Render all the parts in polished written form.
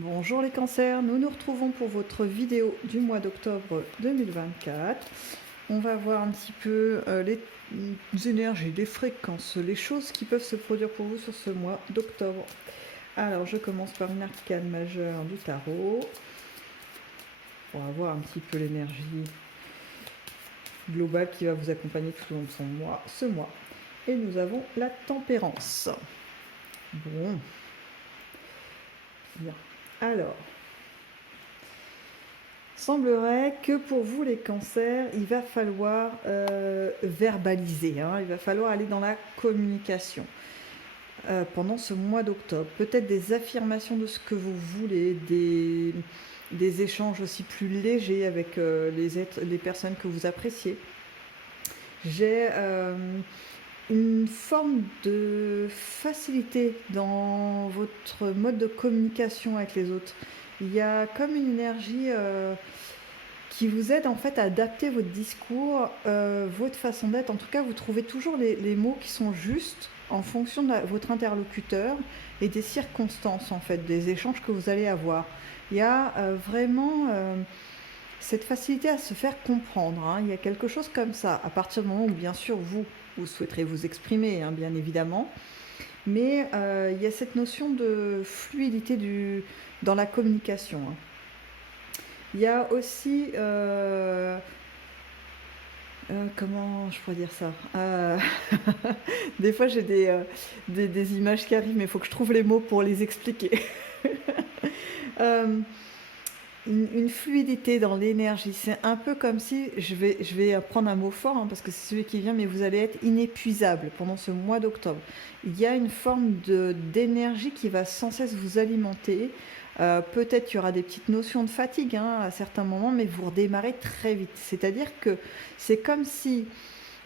Bonjour les cancers, nous nous retrouvons pour votre vidéo du mois d'octobre 2024. On va voir un petit peu les énergies, les fréquences, les choses qui peuvent se produire pour vous sur ce mois d'octobre. Alors je commence par une arcane majeure du tarot pour avoir un petit peu l'énergie globale qui va vous accompagner tout au long de ce mois. Et nous avons la tempérance. Bon. Bien. Alors, semblerait que pour vous les cancers, il va falloir verbaliser, hein, il va falloir aller dans la communication pendant ce mois d'octobre. Peut-être des affirmations de ce que vous voulez, des échanges aussi plus légers avec les personnes que vous appréciez. J'ai une forme de facilité dans votre mode de communication avec les autres. Il y a comme une énergie qui vous aide en fait à adapter votre discours, votre façon d'être. En tout cas, vous trouvez toujours les mots qui sont justes en fonction de votre interlocuteur et des circonstances en fait, des échanges que vous allez avoir. Il y a vraiment cette facilité à se faire comprendre, hein. Il y a quelque chose comme ça, à partir du moment où bien sûr vous souhaiterez vous exprimer, hein, bien évidemment, mais il y a cette notion de fluidité dans la communication, hein. Il y a aussi, comment je pourrais dire ça, des fois j'ai des images qui arrivent, mais il faut que je trouve les mots pour les expliquer. Euh, une fluidité dans l'énergie. C'est un peu comme si, je vais prendre un mot fort, hein, parce que c'est celui qui vient, mais vous allez être inépuisable pendant ce mois d'octobre. Il y a une forme d'énergie qui va sans cesse vous alimenter. Peut-être qu'il y aura des petites notions de fatigue, hein, à certains moments, mais vous redémarrez très vite. C'est-à-dire que c'est comme si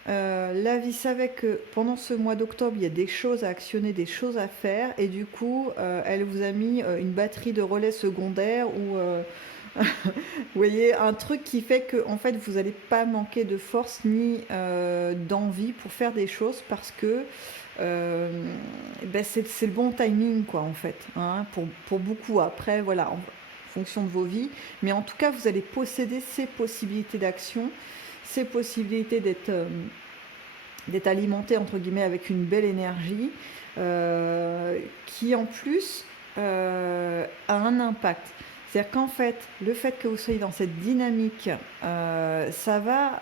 la vie savait que pendant ce mois d'octobre, il y a des choses à actionner, des choses à faire, et du coup, elle vous a mis une batterie de relais secondaire ou vous voyez, un truc qui fait que en fait, vous n'allez pas manquer de force ni d'envie pour faire des choses parce que c'est le bon timing, quoi, en fait, hein, pour beaucoup. Après, voilà, en fonction de vos vies, mais en tout cas, vous allez posséder ces possibilités d'action, ces possibilités d'être alimenté, entre guillemets, avec une belle énergie qui, en plus, a un impact. C'est-à-dire qu'en fait, le fait que vous soyez dans cette dynamique, ça va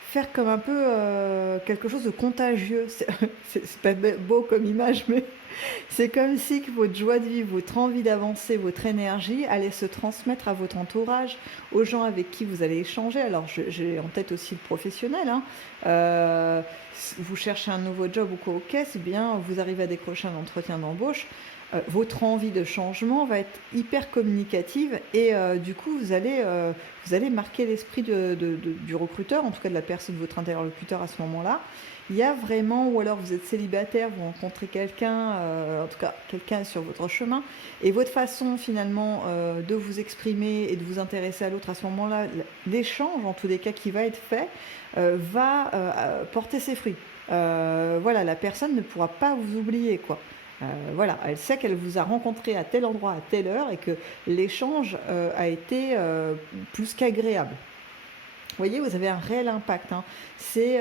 faire comme un peu quelque chose de contagieux. C'est pas beau comme image, mais c'est comme si que votre joie de vivre, votre envie d'avancer, votre énergie allait se transmettre à votre entourage, aux gens avec qui vous allez échanger. Alors j'ai en tête aussi le professionnel, hein. Vous cherchez un nouveau job ou quoi, ok, c'est bien, vous arrivez à décrocher un entretien d'embauche. Votre envie de changement va être hyper communicative et du coup vous allez marquer l'esprit du recruteur, en tout cas de la personne, de votre interlocuteur à ce moment-là. Il y a vraiment, ou alors vous êtes célibataire, vous rencontrez quelqu'un, en tout cas quelqu'un sur votre chemin, et votre façon finalement de vous exprimer et de vous intéresser à l'autre à ce moment-là, l'échange en tous les cas qui va être fait, va porter ses fruits. Voilà, la personne ne pourra pas vous oublier, quoi. Voilà, elle sait qu'elle vous a rencontré à tel endroit, à telle heure, et que l'échange a été plus qu'agréable. Vous voyez, vous avez un réel impact, hein. C'est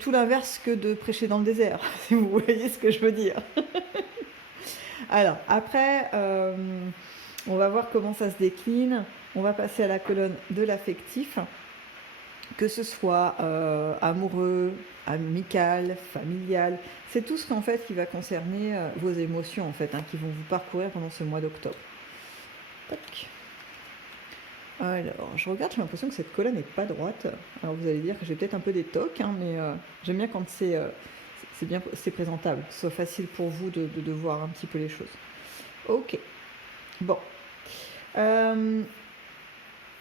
tout l'inverse que de prêcher dans le désert, si vous voyez ce que je veux dire. Alors, après, on va voir comment ça se décline. On va passer à la colonne de l'affectif, que ce soit amoureux, amical, familial. C'est tout ce qu'en fait qui va concerner vos émotions, en fait, hein, qui vont vous parcourir pendant ce mois d'octobre. Tac. Alors, je regarde, j'ai l'impression que cette colonne n'est pas droite. Alors vous allez dire que j'ai peut-être un peu des tocs, hein, mais j'aime bien quand c'est présentable, que ce soit facile pour vous de voir un petit peu les choses. Ok. Bon. Il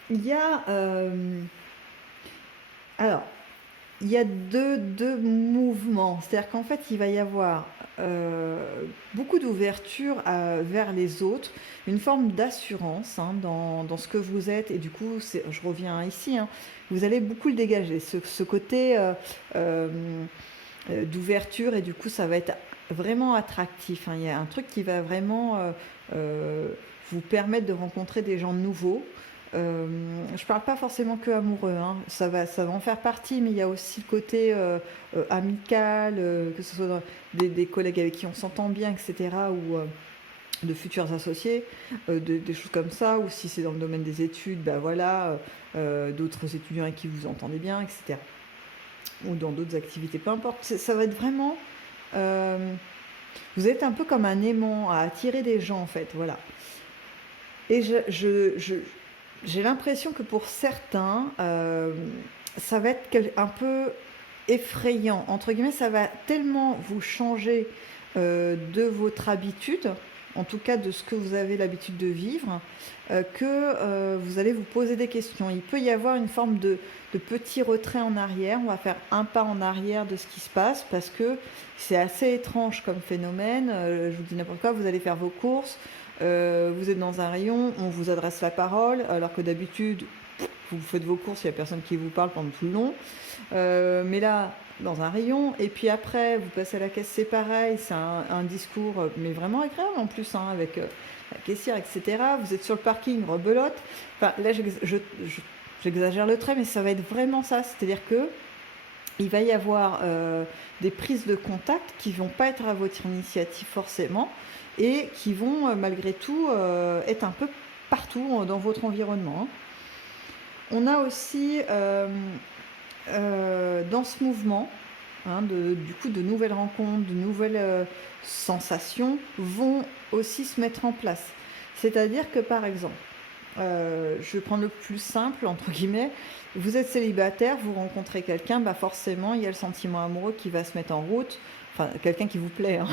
y a... alors, il y a deux mouvements. C'est-à-dire qu'en fait, il va y avoir beaucoup d'ouverture vers les autres, une forme d'assurance, hein, dans ce que vous êtes. Et du coup, je reviens ici, hein, vous allez beaucoup le dégager, ce côté d'ouverture. Et du coup, ça va être vraiment attractif, hein. Il y a un truc qui va vraiment euh, vous permettre de rencontrer des gens nouveaux. Je parle pas forcément que amoureux, hein. Ça va en faire partie, mais il y a aussi le côté amical, que ce soit des collègues avec qui on s'entend bien, etc., ou de futurs associés, des choses comme ça, ou si c'est dans le domaine des études, bah voilà, d'autres étudiants avec qui vous entendez bien, etc. Ou dans d'autres activités, peu importe. Ça va être vraiment... euh, vous êtes un peu comme un aimant à attirer des gens, en fait, voilà. Et j'ai l'impression que pour certains, ça va être un peu effrayant, entre guillemets, ça va tellement vous changer de votre habitude, en tout cas de ce que vous avez l'habitude de vivre, que vous allez vous poser des questions. Il peut y avoir une forme de petit retrait en arrière, on va faire un pas en arrière de ce qui se passe, parce que c'est assez étrange comme phénomène. Je vous dis n'importe quoi, vous allez faire vos courses, vous êtes dans un rayon, on vous adresse la parole, alors que d'habitude, vous faites vos courses, il n'y a personne qui vous parle pendant tout le long. Mais là, dans un rayon, et puis après, vous passez à la caisse, c'est pareil, c'est un discours, mais vraiment agréable en plus, hein, avec la caissière, etc. Vous êtes sur le parking, rebelote. Enfin, là, j'exagère le trait, mais ça va être vraiment ça. C'est-à-dire que il va y avoir des prises de contact qui vont pas être à votre initiative forcément et qui vont malgré tout être un peu partout dans votre environnement, hein. On a aussi dans ce mouvement, hein, du coup, de nouvelles rencontres, de nouvelles sensations vont aussi se mettre en place. C'est-à-dire que par exemple, je vais prendre le plus simple, entre guillemets, vous êtes célibataire, vous rencontrez quelqu'un, bah forcément, il y a le sentiment amoureux qui va se mettre en route, enfin, quelqu'un qui vous plaît, hein.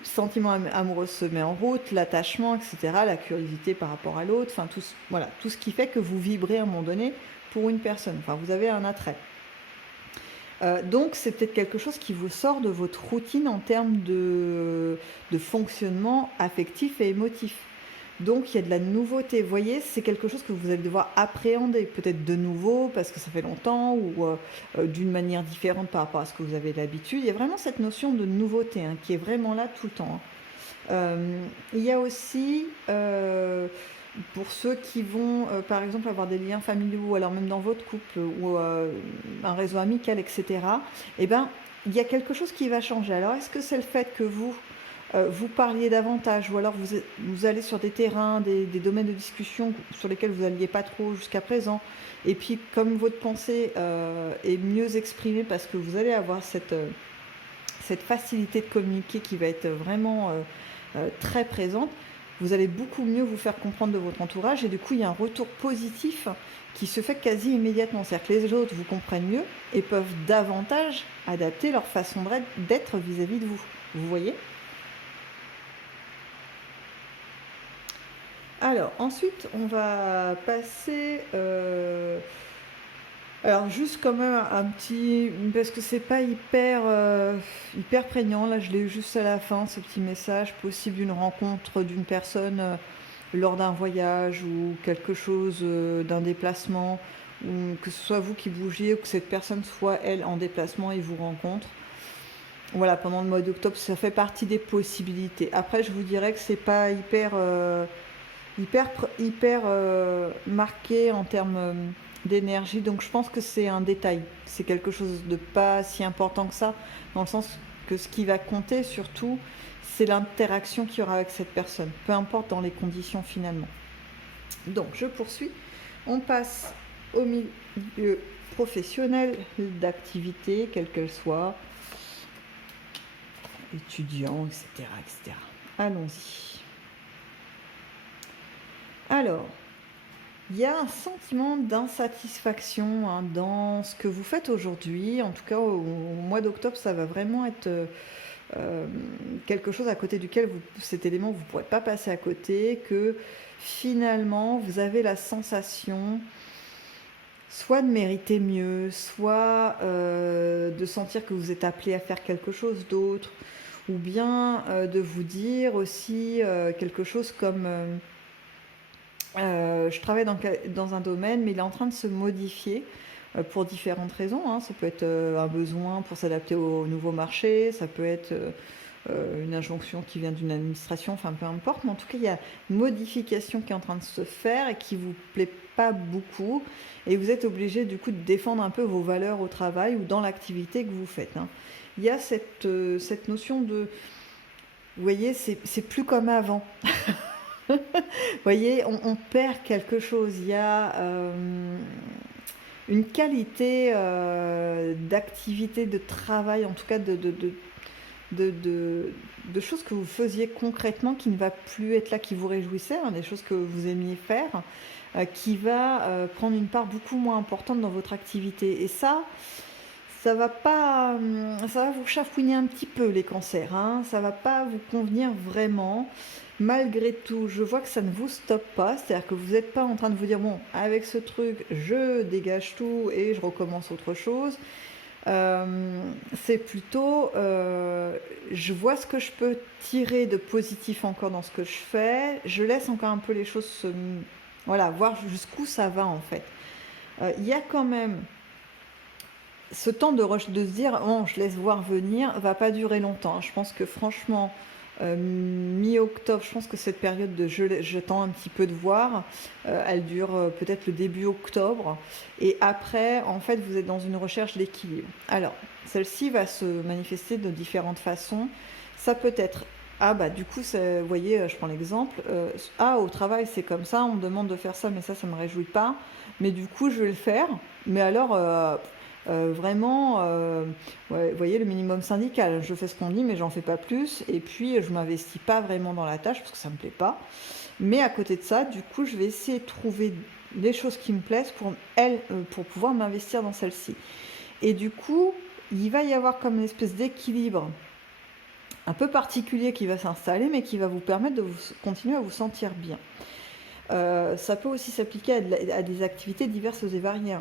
Le sentiment amoureux se met en route, l'attachement, etc., la curiosité par rapport à l'autre, enfin, voilà, tout ce qui fait que vous vibrez à un moment donné pour une personne, enfin, vous avez un attrait. Donc c'est peut-être quelque chose qui vous sort de votre routine en termes de fonctionnement affectif et émotif. Donc il y a de la nouveauté. Vous voyez, c'est quelque chose que vous allez devoir appréhender, peut-être de nouveau parce que ça fait longtemps ou d'une manière différente par rapport à ce que vous avez l'habitude. Il y a vraiment cette notion de nouveauté, hein, qui est vraiment là tout le temps, hein. Il y a aussi, pour ceux qui vont, par exemple, avoir des liens familiaux, ou alors même dans votre couple, ou un réseau amical, etc., eh ben, il y a quelque chose qui va changer. Alors, est-ce que c'est le fait que vous parliez davantage, ou alors vous allez sur des terrains, des domaines de discussion sur lesquels vous n'alliez pas trop jusqu'à présent, et puis comme votre pensée est mieux exprimée parce que vous allez avoir cette facilité de communiquer qui va être vraiment très présente, vous allez beaucoup mieux vous faire comprendre de votre entourage et du coup il y a un retour positif qui se fait quasi immédiatement. C'est-à-dire que les autres vous comprennent mieux et peuvent davantage adapter leur façon d'être vis-à-vis de vous. Vous voyez ? Alors ensuite on va passer... alors juste quand même un petit... Parce que c'est pas hyper prégnant, là je l'ai eu juste à la fin, ce petit message, possible d'une rencontre d'une personne lors d'un voyage ou quelque chose, d'un déplacement, ou que ce soit vous qui bougiez ou que cette personne soit elle en déplacement et vous rencontre. Voilà, pendant le mois d'octobre, ça fait partie des possibilités. Après, je vous dirais que c'est pas hyper marqué en termes d'énergie. Donc je pense que c'est un détail. C'est quelque chose de pas si important que ça, dans le sens que ce qui va compter surtout, c'est l'interaction qu'il y aura avec cette personne, peu importe dans les conditions finalement. Donc je poursuis. On passe au milieu professionnel d'activité, quelle qu'elle soit, étudiant, etc., etc. Allons-y. Alors, il y a un sentiment d'insatisfaction, hein, dans ce que vous faites aujourd'hui. En tout cas, au mois d'octobre, ça va vraiment être quelque chose à côté duquel cet élément, vous ne pourrez pas passer à côté, que finalement, vous avez la sensation soit de mériter mieux, soit de sentir que vous êtes appelé à faire quelque chose d'autre, ou bien de vous dire aussi quelque chose comme... je travaille dans un domaine, mais il est en train de se modifier. pour différentes raisons, hein. Ça peut être un besoin pour s'adapter au nouveau marché, ça peut être une injonction qui vient d'une administration, enfin peu importe, mais en tout cas il y a une modification qui est en train de se faire et qui vous plaît pas beaucoup, et vous êtes obligé du coup de défendre un peu vos valeurs au travail ou dans l'activité que vous faites, hein. Il y a cette notion de, vous voyez, c'est plus comme avant. Vous voyez, on perd quelque chose. Il y a une qualité d'activité, de travail, en tout cas de choses que vous faisiez concrètement qui ne va plus être là, qui vous réjouissait, hein, des choses que vous aimiez faire, qui va prendre une part beaucoup moins importante dans votre activité. Et ça va pas, ça va vous chafouiner un petit peu les cancers, hein, ça va pas vous convenir vraiment. Malgré tout, je vois que ça ne vous stoppe pas, c'est-à-dire que vous n'êtes pas en train de vous dire bon, avec ce truc, je dégage tout et je recommence autre chose. C'est plutôt, je vois ce que je peux tirer de positif encore dans ce que je fais, je laisse encore un peu les choses voilà, voir jusqu'où ça va en fait. Il y a quand même ce temps de se dire oh, je laisse voir venir, va pas durer longtemps. Je pense que franchement, mi-octobre, je pense que cette période de je tends un petit peu de voir, elle dure peut-être le début octobre, et après en fait vous êtes dans une recherche d'équilibre. Alors celle-ci va se manifester de différentes façons. Ça peut être ah bah du coup vous voyez, je prends l'exemple, ah au travail c'est comme ça, on me demande de faire ça mais ça me réjouit pas, mais du coup je vais le faire, mais alors vraiment, ouais, vous voyez, le minimum syndical, je fais ce qu'on dit, mais j'en fais pas plus, et puis je m'investis pas vraiment dans la tâche parce que ça me plaît pas. Mais à côté de ça, du coup, je vais essayer de trouver des choses qui me plaisent pour pouvoir m'investir dans celle-ci. Et du coup, il va y avoir comme une espèce d'équilibre un peu particulier qui va s'installer, mais qui va vous permettre de continuer à vous sentir bien. Ça peut aussi s'appliquer à des activités diverses et variées.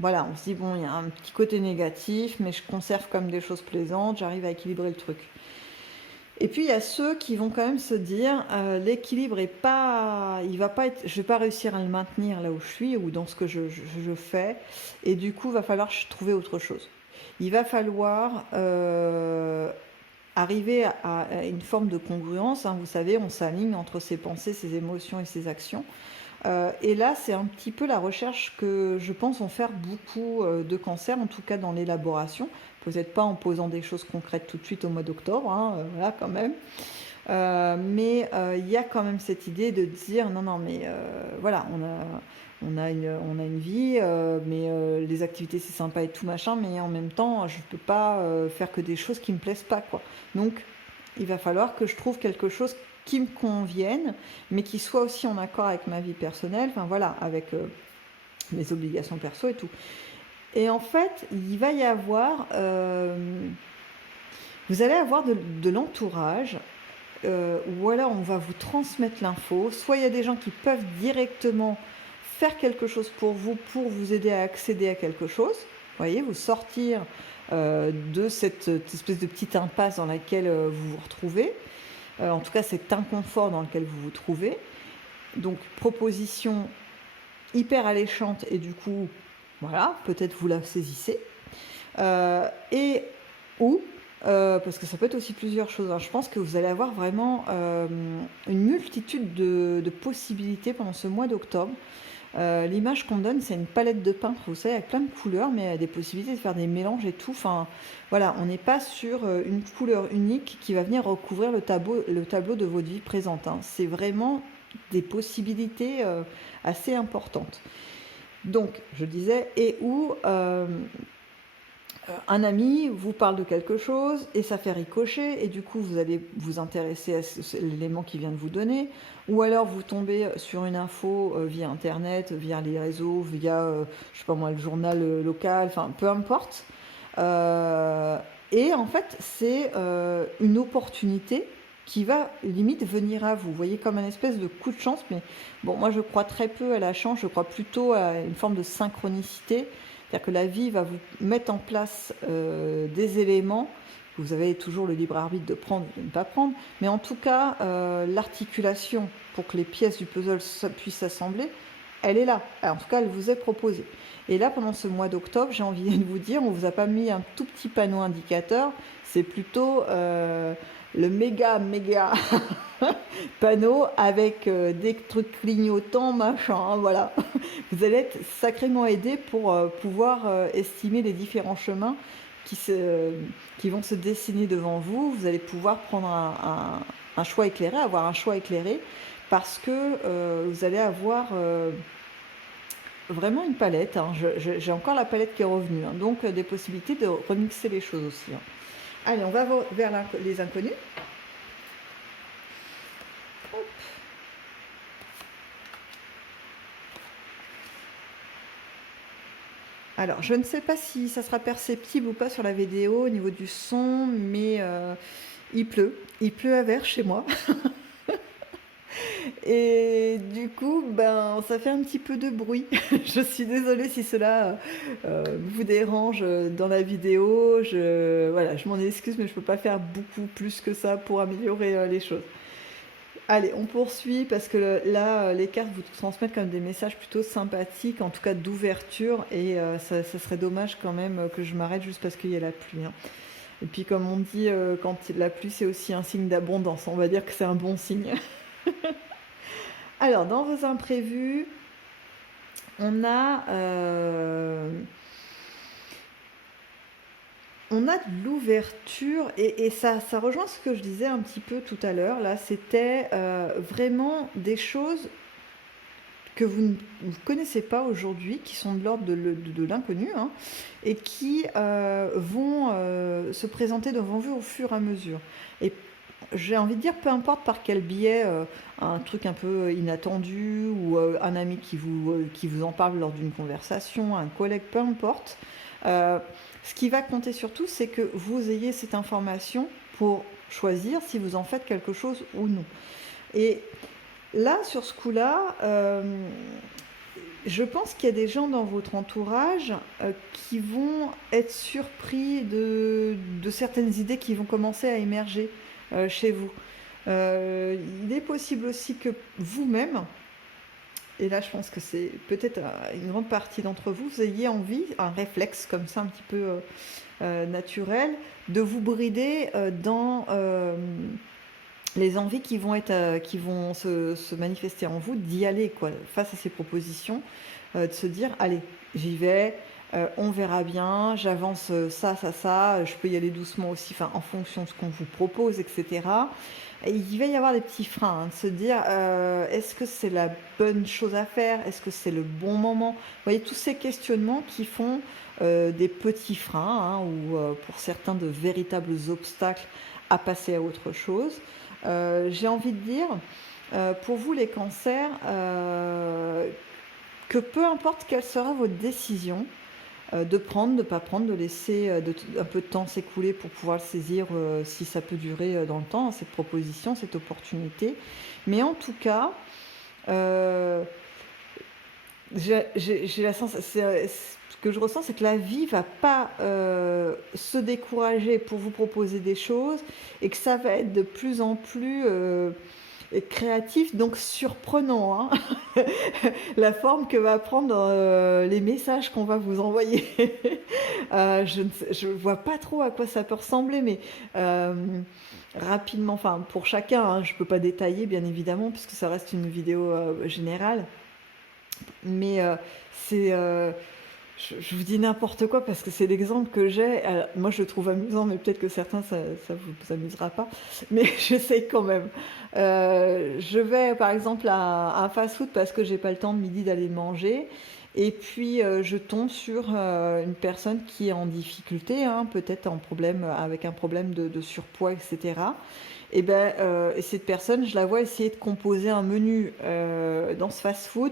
Voilà, on se dit, bon, il y a un petit côté négatif, mais je conserve comme des choses plaisantes, j'arrive à équilibrer le truc. Et puis, il y a ceux qui vont quand même se dire, l'équilibre est pas... Il va pas être, je vais pas réussir à le maintenir là où je suis, ou dans ce que je fais, et du coup, il va falloir trouver autre chose. Il va falloir arriver à une forme de congruence, hein, vous savez, on s'aligne entre ses pensées, ses émotions et ses actions. Et là, c'est un petit peu la recherche que je pense vont faire beaucoup de cancers, en tout cas dans l'élaboration. Peut-être pas en posant des choses concrètes tout de suite au mois d'octobre, hein, voilà quand même. Mais il y a quand même cette idée de dire non, non, mais voilà, on a une vie, mais les activités c'est sympa et tout machin, mais en même temps, je ne peux pas faire que des choses qui me plaisent pas, quoi. Donc, il va falloir que je trouve quelque chose qui me convienne, mais qui soit aussi en accord avec ma vie personnelle, enfin voilà, avec mes obligations perso et tout. Et en fait, il va y avoir, vous allez avoir de l'entourage, ou alors on va vous transmettre l'info, soit il y a des gens qui peuvent directement faire quelque chose pour vous aider à accéder à quelque chose, vous voyez, vous sortir de cette espèce de petite impasse dans laquelle vous vous retrouvez, en tout cas cet inconfort dans lequel vous vous trouvez. Donc proposition hyper alléchante, et du coup, voilà, peut-être vous la saisissez. Parce que ça peut être aussi plusieurs choses, hein. Je pense que vous allez avoir vraiment une multitude de possibilités pendant ce mois d'octobre. L'image qu'on donne, c'est une palette de peintre, vous savez, avec plein de couleurs, mais des possibilités de faire des mélanges et tout. Enfin, voilà, on n'est pas sur une couleur unique qui va venir recouvrir le tableau de votre vie présente, hein. C'est vraiment des possibilités assez importantes. Donc, je disais, un ami vous parle de quelque chose et ça fait ricocher, et du coup vous allez vous intéresser à l'élément qu'il vient de vous donner, ou alors vous tombez sur une info via internet, via les réseaux, via je sais pas moi, le journal local, enfin peu importe, et en fait c'est une opportunité qui va limite venir à vous, voyez, comme un espèce de coup de chance. Mais bon, moi je crois très peu à la chance, je crois plutôt à une forme de synchronicité. C'est-à-dire que la vie va vous mettre en place des éléments. Vous avez toujours le libre arbitre de prendre ou de ne pas prendre. Mais en tout cas, l'articulation pour que les pièces du puzzle puissent s'assembler elle est là. En tout cas, elle vous est proposée. Et là, pendant ce mois d'octobre, j'ai envie de vous dire, on vous a pas mis un tout petit panneau indicateur, c'est plutôt le méga panneau avec des trucs clignotants, machin, hein, voilà. Vous allez être sacrément aidé pour pouvoir estimer les différents chemins qui vont se dessiner devant vous. Vous allez pouvoir prendre un choix éclairé, avoir un choix éclairé, parce que vous allez avoir vraiment une palette. Hein. J'ai encore la palette qui est revenue, hein. Donc des possibilités de remixer les choses aussi. Hein. Allez, on va vers les inconnus. Hop. Alors, je ne sais pas si ça sera perceptible ou pas sur la vidéo au niveau du son, mais il pleut. Il pleut à verre chez moi. Et du coup, ben, ça fait un petit peu de bruit. Je suis désolée si cela vous dérange dans la vidéo. Voilà, je m'en excuse, mais je ne peux pas faire beaucoup plus que ça pour améliorer les choses. Allez, on poursuit parce que là, les cartes vous transmettent quand même des messages plutôt sympathiques, en tout cas d'ouverture, et ça serait dommage quand même que je m'arrête juste parce qu'il y a la pluie. Hein. Et puis comme on dit, quand la pluie c'est aussi un signe d'abondance, on va dire que c'est un bon signe. Alors, dans vos imprévus, on a de l'ouverture et ça rejoint ce que je disais un petit peu tout à l'heure. Là, c'était vraiment des choses que vous ne connaissez pas aujourd'hui, qui sont de l'ordre de l'inconnu, hein, et qui vont se présenter devant vous au fur et à mesure. Et j'ai envie de dire, peu importe par quel biais, un truc un peu inattendu ou un ami qui vous en parle lors d'une conversation, un collègue, peu importe. Ce qui va compter surtout, c'est que vous ayez cette information pour choisir si vous en faites quelque chose ou non. Et là, sur ce coup-là, je pense qu'il y a des gens dans votre entourage qui vont être surpris de certaines idées qui vont commencer à émerger chez vous. Il est possible aussi que vous-même, et là je pense que c'est peut-être une grande partie d'entre vous, vous ayez envie, un réflexe comme ça un petit peu naturel, de vous brider dans les envies qui vont se manifester en vous, d'y aller quoi, face à ces propositions, de se dire allez, j'y vais, on verra bien, j'avance ça, je peux y aller doucement aussi, en fonction de ce qu'on vous propose, etc. Et il va y avoir des petits freins, hein, de se dire est-ce que c'est la bonne chose à faire, est-ce que c'est le bon moment. Vous voyez, tous ces questionnements qui font des petits freins, hein, ou pour certains de véritables obstacles à passer à autre chose. J'ai envie de dire, pour vous les cancers, que peu importe quelle sera votre décision, de prendre, de ne pas prendre, de laisser un peu de temps s'écouler pour pouvoir le saisir si ça peut durer dans le temps, cette proposition, cette opportunité. Mais en tout cas, j'ai la sensation, ce que je ressens, c'est que la vie ne va pas se décourager pour vous proposer des choses et que ça va être de plus en plus créatif, donc surprenant, hein. La forme que va prendre les messages qu'on va vous envoyer. Je ne vois pas trop à quoi ça peut ressembler, mais rapidement, pour chacun, hein, je ne peux pas détailler bien évidemment puisque ça reste une vidéo générale, mais c'est je vous dis n'importe quoi parce que c'est l'exemple que j'ai. Moi, je le trouve amusant, mais peut-être que certains, ça vous amusera pas. Mais j'essaye quand même. Je vais, par exemple, à un fast-food parce que j'ai pas le temps de midi d'aller manger. Et puis, je tombe sur une personne qui est en difficulté, hein, peut-être avec un problème de surpoids, etc. Et cette personne, je la vois essayer de composer un menu dans ce fast-food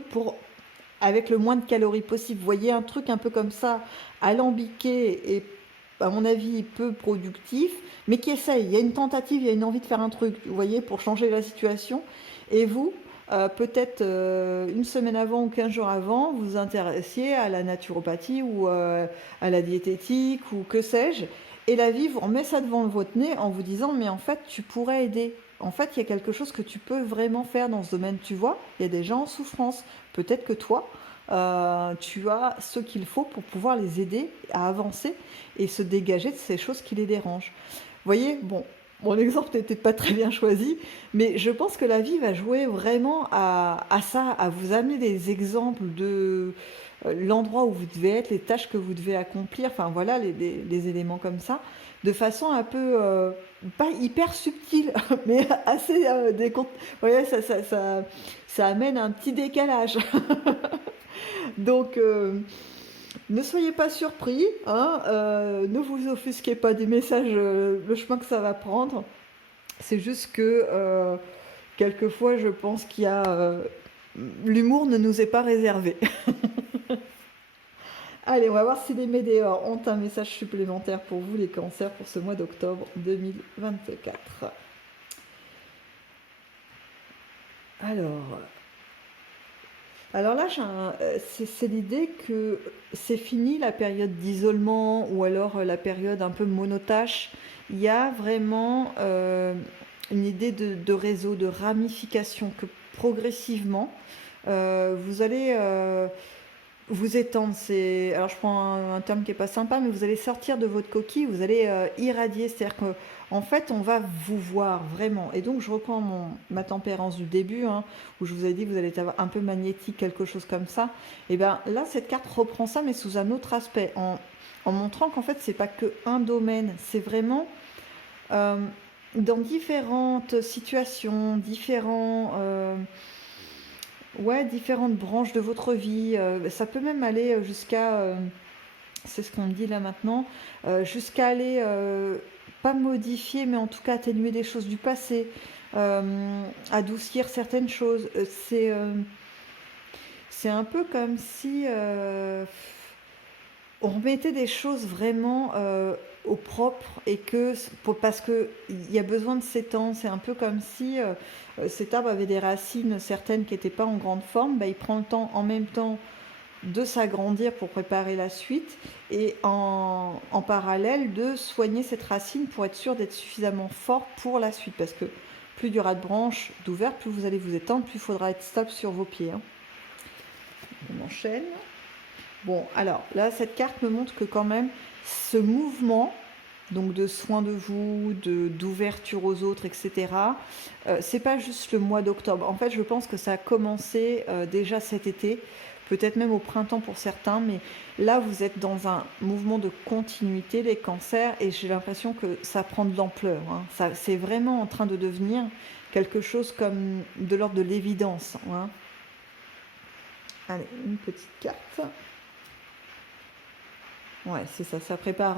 avec le moins de calories possible. Vous voyez, un truc un peu comme ça, alambiqué et, à mon avis, peu productif, mais qui essaye. Il y a une tentative, il y a une envie de faire un truc, vous voyez, pour changer la situation. Et vous, peut-être une semaine avant ou 15 jours avant, vous vous intéressiez à la naturopathie ou à la diététique ou que sais-je. Et la vie vous remet ça devant votre nez en vous disant, mais en fait, tu pourrais aider en fait, il y a quelque chose que tu peux vraiment faire dans ce domaine. Tu vois, il y a des gens en souffrance. Peut-être que toi, tu as ce qu'il faut pour pouvoir les aider à avancer et se dégager de ces choses qui les dérangent. Vous voyez, bon, mon exemple n'était pas très bien choisi, mais je pense que la vie va jouer vraiment à ça, à vous amener des exemples de l'endroit où vous devez être, les tâches que vous devez accomplir, enfin voilà, les éléments comme ça, de façon un peu, pas hyper subtile, mais assez voyez, ça amène un petit décalage. Donc, ne soyez pas surpris, hein, ne vous offusquez pas des messages, le chemin que ça va prendre. C'est juste que quelquefois, je pense qu'il y a l'humour ne nous est pas réservé. Allez, on va voir si les météores ont un message supplémentaire pour vous, les cancers, pour ce mois d'octobre 2024. Alors là, c'est l'idée que c'est fini la période d'isolement ou alors la période un peu monotâche. Il y a vraiment une idée de réseau, de ramification, que progressivement, vous allez vous étendre. Alors je prends un terme qui n'est pas sympa, mais vous allez sortir de votre coquille, vous allez irradier. C'est-à-dire qu'en fait, on va vous voir vraiment. Et donc, je reprends ma tempérance du début, hein, où je vous ai dit que vous allez être un peu magnétique, quelque chose comme ça. Et bien là, cette carte reprend ça, mais sous un autre aspect, en montrant qu'en fait, c'est pas qu'un domaine, c'est vraiment dans différentes situations, différentes branches de votre vie. Ça peut même aller jusqu'à, c'est ce qu'on me dit là maintenant, jusqu'à aller, pas modifier, mais en tout cas atténuer des choses du passé, adoucir certaines choses. C'est un peu comme si on remettait des choses vraiment au propre et parce qu'il y a besoin de s'étendre. C'est un peu comme si cet arbre avait des racines certaines qui n'étaient pas en grande forme. Il prend le temps en même temps de s'agrandir pour préparer la suite et en parallèle de soigner cette racine pour être sûr d'être suffisamment fort pour la suite. Parce que plus il y aura de branches d'ouvertes, plus vous allez vous étendre, plus il faudra être stable sur vos pieds. On enchaîne. Bon, alors là, cette carte me montre que quand même, ce mouvement, donc de soin de vous, d'ouverture aux autres, etc., c'est pas juste le mois d'octobre. En fait, je pense que ça a commencé déjà cet été, peut-être même au printemps pour certains, mais là, vous êtes dans un mouvement de continuité, les cancers, et j'ai l'impression que ça prend de l'ampleur. Hein. C'est vraiment en train de devenir quelque chose comme de l'ordre de l'évidence. Hein. Allez, une petite carte. Ouais, c'est ça, ça prépare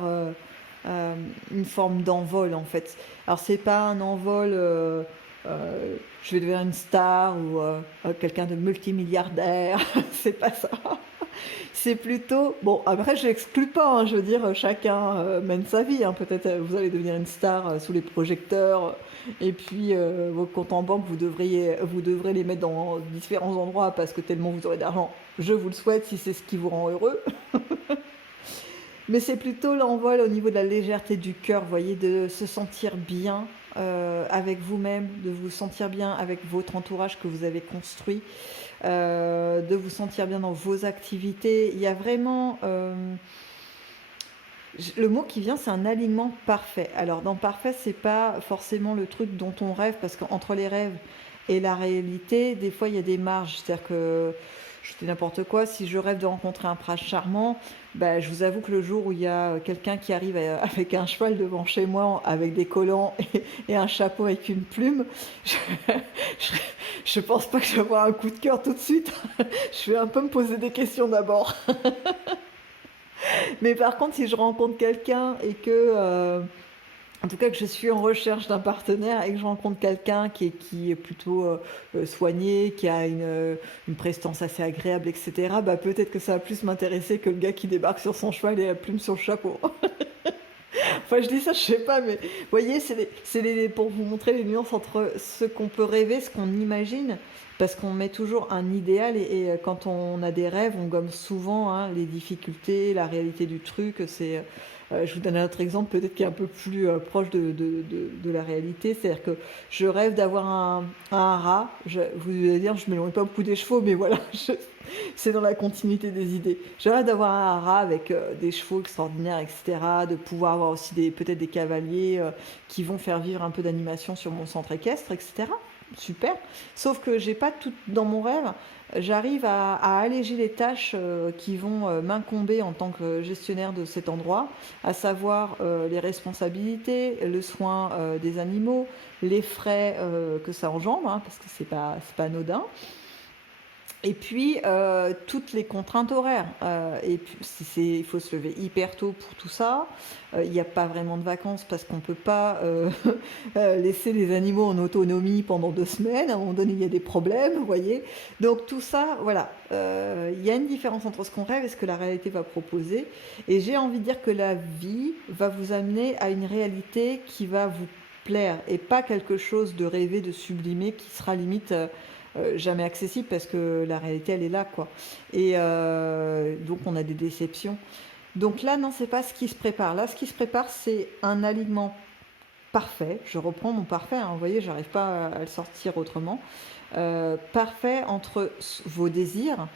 une forme d'envol en fait. Alors c'est pas un envol, je vais devenir une star ou quelqu'un de multimilliardaire, c'est pas ça. C'est plutôt, bon après je n'exclus pas, hein, je veux dire chacun mène sa vie, hein. Peut-être vous allez devenir une star sous les projecteurs et puis vos comptes en banque vous devrez les mettre dans différents endroits parce que tellement vous aurez d'argent. Je vous le souhaite si c'est ce qui vous rend heureux. Mais c'est plutôt l'envol au niveau de la légèreté du cœur, vous voyez, de se sentir bien avec vous-même, de vous sentir bien avec votre entourage que vous avez construit, de vous sentir bien dans vos activités. Il y a vraiment... le mot qui vient, c'est un alignement parfait. Alors, dans parfait, c'est pas forcément le truc dont on rêve, parce qu'entre les rêves et la réalité, des fois, il y a des marges. C'est-à-dire que... Je dis n'importe quoi, si je rêve de rencontrer un prince charmant, je vous avoue que le jour où il y a quelqu'un qui arrive avec un cheval devant chez moi, avec des collants et un chapeau avec une plume, je pense pas que je vais avoir un coup de cœur tout de suite. Je vais un peu me poser des questions d'abord. Mais par contre, si je rencontre quelqu'un et que... en tout cas, que je suis en recherche d'un partenaire et que je rencontre quelqu'un qui est plutôt soigné, qui a une prestance assez agréable, etc., peut-être que ça va plus m'intéresser que le gars qui débarque sur son cheval et la plume sur le chapeau. Enfin, je dis ça, je sais pas, mais vous voyez, pour vous montrer les nuances entre ce qu'on peut rêver, ce qu'on imagine, parce qu'on met toujours un idéal et quand on a des rêves, on gomme souvent hein, les difficultés, la réalité du truc, c'est... Je vous donne un autre exemple, peut-être qui est un peu plus proche de la réalité. C'est-à-dire que je rêve d'avoir un rat. Vous allez dire, je ne m'éloigne pas beaucoup des chevaux, mais voilà, c'est dans la continuité des idées. Je rêve d'avoir un rat avec des chevaux extraordinaires, etc. De pouvoir avoir aussi peut-être des cavaliers qui vont faire vivre un peu d'animation sur mon centre équestre, etc. Super. Sauf que j'ai pas tout dans mon rêve. J'arrive à alléger les tâches qui vont m'incomber en tant que gestionnaire de cet endroit, à savoir les responsabilités, le soin des animaux, les frais que ça engendre, hein, parce que c'est pas anodin. Et puis, toutes les contraintes horaires. Et puis, il faut se lever hyper tôt pour tout ça. Il n'y a pas vraiment de vacances parce qu'on ne peut pas laisser les animaux en autonomie pendant 2 semaines. À un moment donné, il y a des problèmes, vous voyez. Donc tout ça, voilà. Il y a une différence entre ce qu'on rêve et ce que la réalité va proposer. Et j'ai envie de dire que la vie va vous amener à une réalité qui va vous plaire et pas quelque chose de rêvé, de sublimé qui sera limite jamais accessible parce que la réalité elle est là quoi. Et donc on a des déceptions. Donc là non, c'est pas ce qui se prépare. Là ce qui se prépare c'est un alignement parfait. Je reprends mon parfait, hein, vous voyez, j'arrive pas à le sortir autrement. Parfait entre vos désirs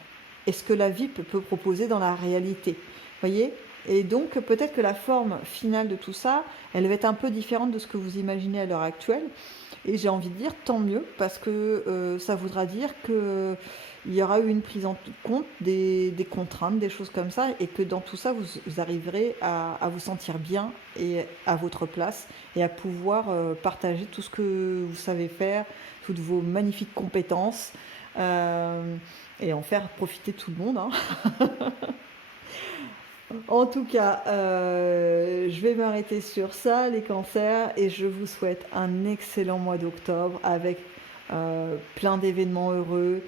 et ce que la vie peut proposer dans la réalité. Vous voyez. Et donc peut-être que la forme finale de tout ça, elle va être un peu différente de ce que vous imaginez à l'heure actuelle. Et j'ai envie de dire tant mieux, parce que ça voudra dire qu'il y aura eu une prise en compte des contraintes, des choses comme ça, et que dans tout ça, vous arriverez à vous sentir bien et à votre place, et à pouvoir partager tout ce que vous savez faire, toutes vos magnifiques compétences, et en faire profiter tout le monde, hein. En tout cas, je vais m'arrêter sur ça, les cancers, et je vous souhaite un excellent mois d'octobre avec plein d'événements heureux,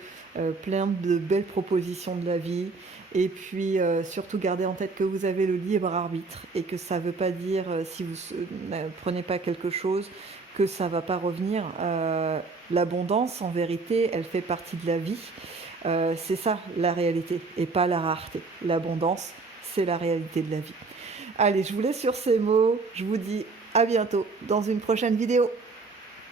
plein de belles propositions de la vie. Et puis surtout gardez en tête que vous avez le libre arbitre et que ça ne veut pas dire si vous ne prenez pas quelque chose que ça ne va pas revenir. L'abondance, en vérité, elle fait partie de la vie. C'est ça la réalité et pas la rareté. L'abondance, c'est la réalité de la vie. Allez, je vous laisse sur ces mots. Je vous dis à bientôt dans une prochaine vidéo.